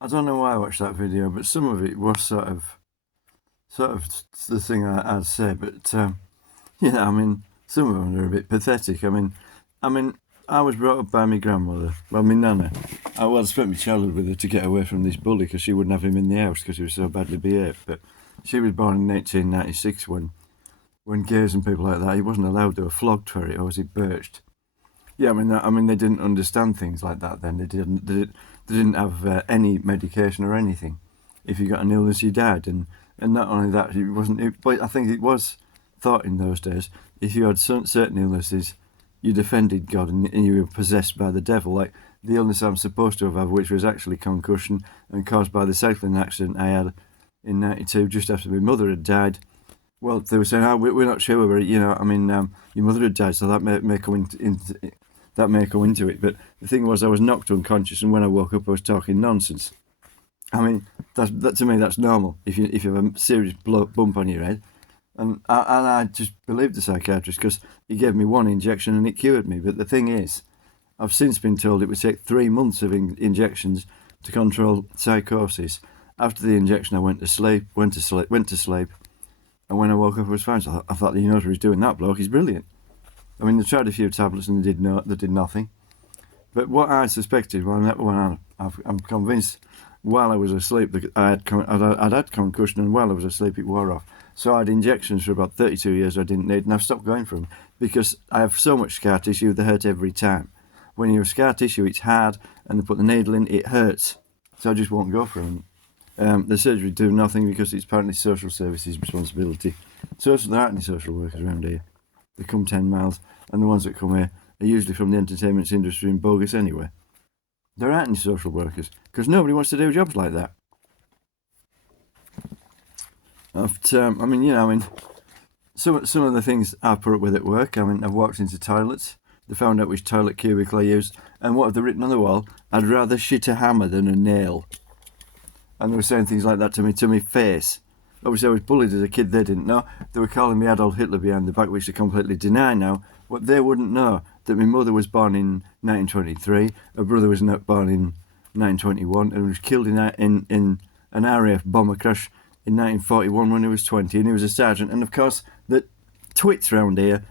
I don't know why I watched that video, but some of it was sort of the thing I'd say. But yeah, I mean, some of them are a bit pathetic. I mean, I was brought up by my grandmother, well, my nana. I spent my childhood with her to get away from this bully because she wouldn't have him in the house because he was so badly behaved. But she was born in 1896 when gays and people like that, he wasn't allowed. They were flogged for it, or was it birched? Yeah, I mean, they didn't understand things like that then. They didn't have any medication or anything. If you got an illness, you died, and not only that, it wasn't. But I think it was thought in those days if you had certain illnesses, you defended God and you were possessed by the devil. Like the illness I'm supposed to have had, which was actually concussion and caused by the cycling accident I had in '92, just after my mother had died. Well, they were saying, "Oh, we're not sure whether your mother had died, so that may come into it." But the thing was, I was knocked unconscious, and when I woke up, I was talking nonsense. I mean, that to me, that's normal. If you have a serious bump on your head, and I just believed the psychiatrist because he gave me one injection and it cured me. But the thing is, I've since been told it would take 3 months of injections to control psychosis. After the injection, I went to sleep, and when I woke up, I was fine. So I thought, what he's doing that bloke, he's brilliant. I mean, they tried a few tablets and they did nothing. But what I suspected, I'm convinced, while I was asleep, I'd had concussion, and while I was asleep, it wore off. So I had injections for about 32 years I didn't need, and I've stopped going for them because I have so much scar tissue that hurt every time. When you have scar tissue, it's hard, and they put the needle in, it hurts. So I just won't go for them. The surgery do nothing because it's apparently social services' responsibility. So there aren't any social workers around here. They come 10 miles, and the ones that come here are usually from the entertainment industry in bogus anyway. There aren't any social workers because nobody wants to do jobs like that. Some of the things I put up with at work. I've walked into toilets. They found out which toilet cubicle I used, and what have they written on the wall? I'd rather shit a hammer than a nail. And they were saying things like that to me face. Obviously, I was bullied as a kid. They didn't know. They were calling me Adolf Hitler behind the back, which they completely deny now. What they wouldn't know, that my mother was born in 1923, her brother was born in 1921, and was killed in an RAF bomber crash in 1941 when he was 20, and he was a sergeant. And of course, the twits round here,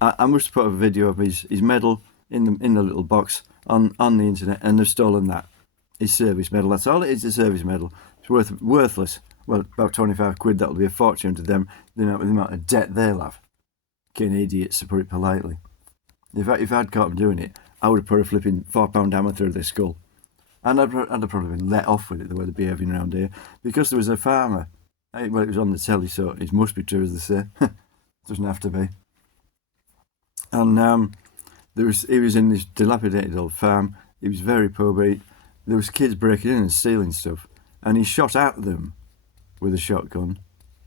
I must put a video of his medal in the little box on the internet, and they've stolen that. His service medal, that's all it is, a service medal. It's worthless. Well, about 25 quid, that'll be a fortune to them, the amount of debt they'll have. Fucking idiots, to put it politely. If I'd caught them doing it, I would have put a flipping £4 hammer through their skull. And I'd have probably been let off with it, the way they're behaving around here. Because there was a farmer, well, it was on the telly, so it must be true, as they say. Doesn't have to be. And he was in this dilapidated old farm. He was very poor, but there was kids breaking in and stealing stuff, and he shot at them with a shotgun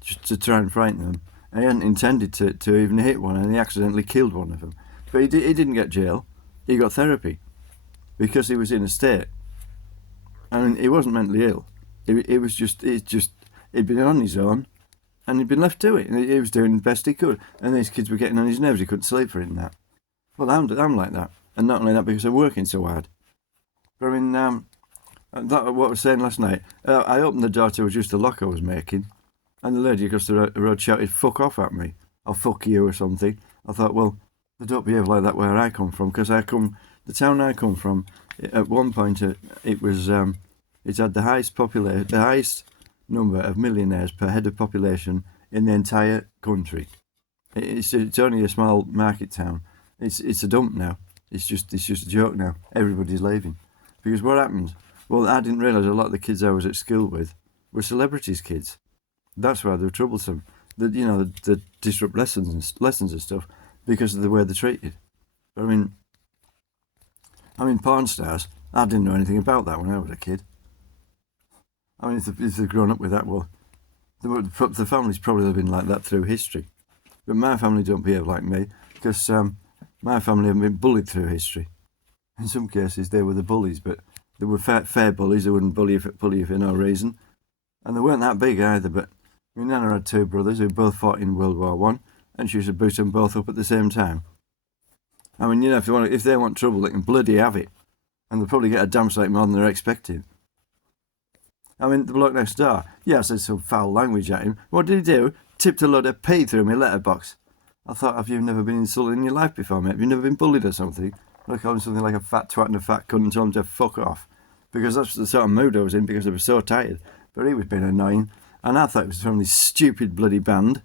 just to try and frighten them. And he hadn't intended to even hit one, and he accidentally killed one of them. But he didn't get jail. He got therapy because he was in a state. I mean, he wasn't mentally ill. He'd been on his own, and he'd been left to it. And he was doing the best he could. And these kids were getting on his nerves. He couldn't sleep for it and that. Well, I'm like that, and not only that, because I'm working so hard. But I mean, what I was saying last night, I opened the door to just the lock I was making, and the lady across the road shouted "fuck off" at me, or "fuck you" or something. I thought, well, they don't behave like that where I come from, because the town I come from, at one point it had the highest number of millionaires per head of population in the entire country. It's only a small market town. It's a dump now. It's just a joke now. Everybody's leaving. Because what happened? Well, I didn't realise a lot of the kids I was at school with were celebrities' kids. That's why they were troublesome. They disrupt lessons and stuff because of the way they're treated. But I mean, porn stars. I didn't know anything about that when I was a kid. I mean, if they've grown up with that, well, the family's probably been like that through history. But my family don't behave like me because my family haven't been bullied through history. In some cases, they were the bullies, but they were fair bullies. They wouldn't bully you for no reason. And they weren't that big either, but my nana had two brothers who both fought in World War One, and she used to boot them both up at the same time. I mean, if they want trouble, they can bloody have it. And they'll probably get a damn sight more than they're expecting. I mean, the bloke next door, yeah, I said some foul language at him. What did he do? Tipped a load of pee through my letterbox. I thought, have you never been insulted in your life before, mate? Have you never been bullied or something? I called him something like a fat twat and a fat cunt and told him to fuck off. Because that's the sort of mood I was in, because I was so tired. But he was being annoying. And I thought it was from this stupid bloody band.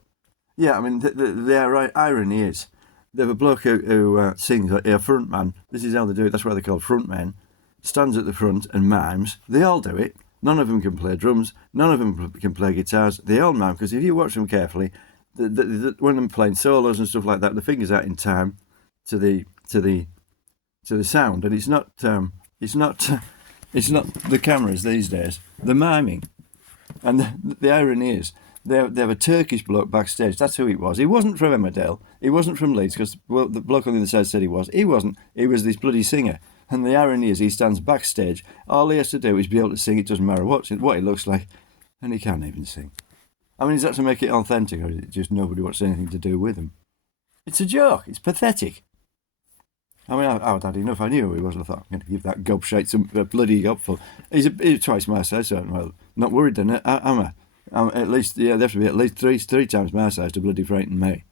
Yeah, I mean, the irony is, they have a bloke who sings, a front man. This is how they do it. That's why they're called front men. Stands at the front and mimes. They all do it. None of them can play drums. None of them can play guitars. They all mime, because if you watch them carefully, when they're playing solos and stuff like that, the fingers out in time to the sound, and it's not the cameras these days. They're miming, and the irony is they have a Turkish bloke backstage. That's who it was. He wasn't from Emmerdale. He wasn't from Leeds, because the bloke on the other side said he was. He wasn't. He was this bloody singer. And the irony is, he stands backstage. All he has to do is be able to sing. It doesn't matter what he looks like, and he can't even sing. I mean, is that to make it authentic, or is it just nobody wants anything to do with him? It's a joke. It's pathetic. I mean, I'd had enough. I knew who he was. I thought, I'm going to give that gobshite some bloody gobful. He's twice my size, so well, not worried then, am I? At least, yeah, there have to be at least three times my size to bloody frighten me.